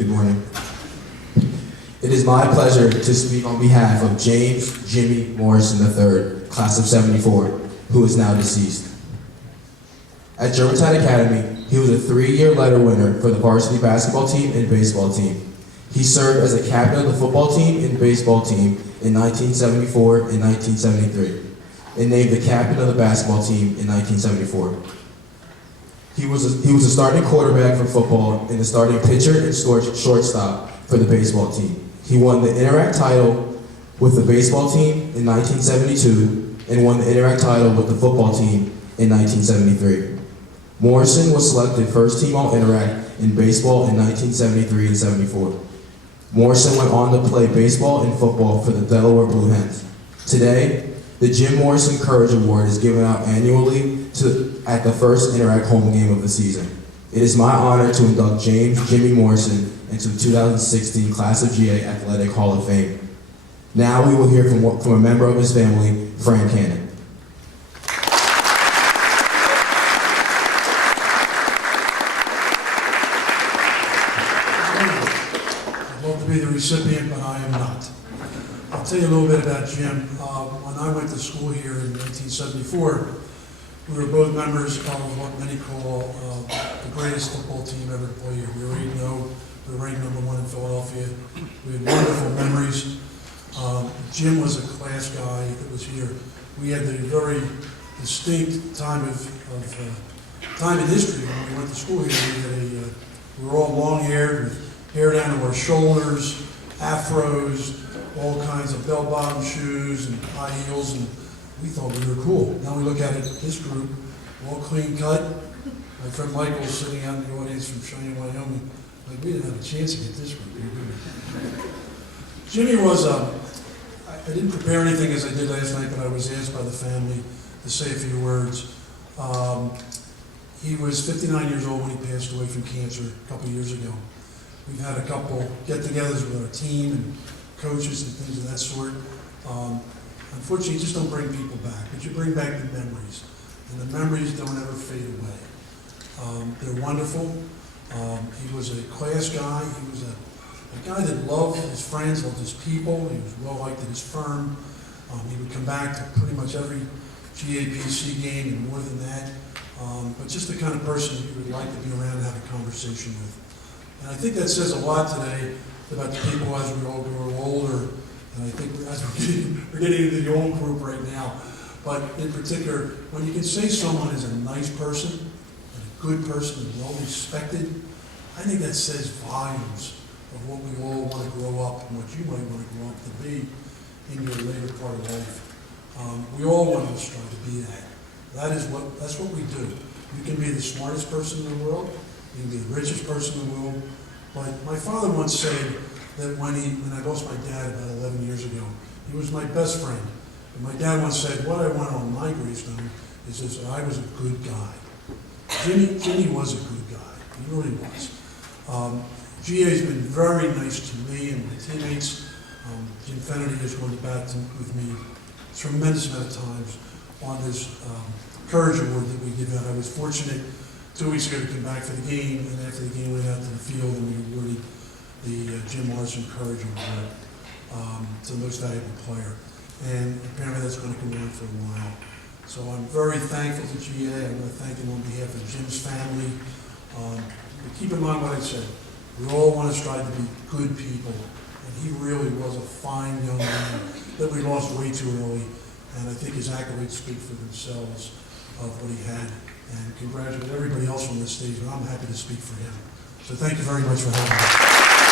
Good morning. It is my pleasure to speak on behalf of James Jimmy Morrison III, class of '74, who is now deceased. At Germantown Academy, he was a 3-year letter winner for the varsity basketball team and baseball team. He served as a captain of the football team and baseball team in 1974 and 1973, and named the captain of the basketball team in 1974. He was a starting quarterback for football and the starting pitcher and shortstop for the baseball team. He won the Interact title with the baseball team in 1972 and won the Interact title with the football team in 1973. Morrison was selected first team All-Interact in baseball in 1973 and 74. Morrison went on to play baseball and football for the Delaware Blue Hens. Today, the Jim Morrison Courage Award is given out annually at the first Interact home game of the season. It is my honor to induct James Jimmy Morrison into the 2016 Class of GA Athletic Hall of Fame. Now we will hear from a member of his family, Fran. I'd love to be the recipient, but I am not. I'll tell you a little bit about Jim. When I went to school here in 1974, we were both members of what many call the greatest football team ever to play here. We were 8-0. We were ranked #1 in Philadelphia. We had wonderful memories. Jim was a class guy that was here. We had the very distinct time in history when we went to school here. We were all long-haired with hair down to our shoulders, afros, all kinds of bell-bottom shoes and high heels, and we thought we were cool. Now we look at it, this group, all clean cut. My friend Michael was sitting out in the audience from Cheyenne, Wyoming. Like, we didn't have a chance to get this group here. Jimmy was, I didn't prepare anything as I did last night, but I was asked by the family to say a few words. He was 59 years old when he passed away from cancer a couple of years ago. We've had a couple get-togethers with our team and coaches and things of that sort. Unfortunately, you just don't bring people back, but you bring back the memories. And the memories don't ever fade away. They're wonderful. He was a class guy. He was a guy that loved his friends, loved his people. He was well-liked at his firm. He would come back to pretty much every GAPC game and more than that. But just the kind of person you would like to be around and have a conversation with. And I think that says a lot today about the people as we all grow older. And I think as we're getting into the old group right now. But in particular, when you can say someone is a nice person, and a good person, and well respected, I think that says volumes of what we all want to grow up and what you might want to grow up to be in your later part of life. We all want to strive to be that. That's what we do. You can be the smartest person in the world, you can be the richest person in the world. But my father once said that when I lost my dad about 11 years ago, he was my best friend. And my dad once said, what I want on my gravestone is that I was a good guy. Jimmy was a good guy. He really was. GA's been very nice to me and my teammates. Jim Fennedy has gone to bat with me a tremendous amount of times on this Courage Award that we give out. I was fortunate 2 weeks ago to come back for the game, and after the game we went out to the field and we awarded the Jim Morrison Courage Award to the most valuable player. And apparently that's going to go on for a while. So I'm very thankful to GA. I want to thank him on behalf of Jim's family. But keep in mind what I said. We all want to strive to be good people. And he really was a fine young man that we lost way too early. And I think his accolades speak for themselves of what he had. And congratulate everybody else on this stage, but I'm happy to speak for him. So thank you very much for having me.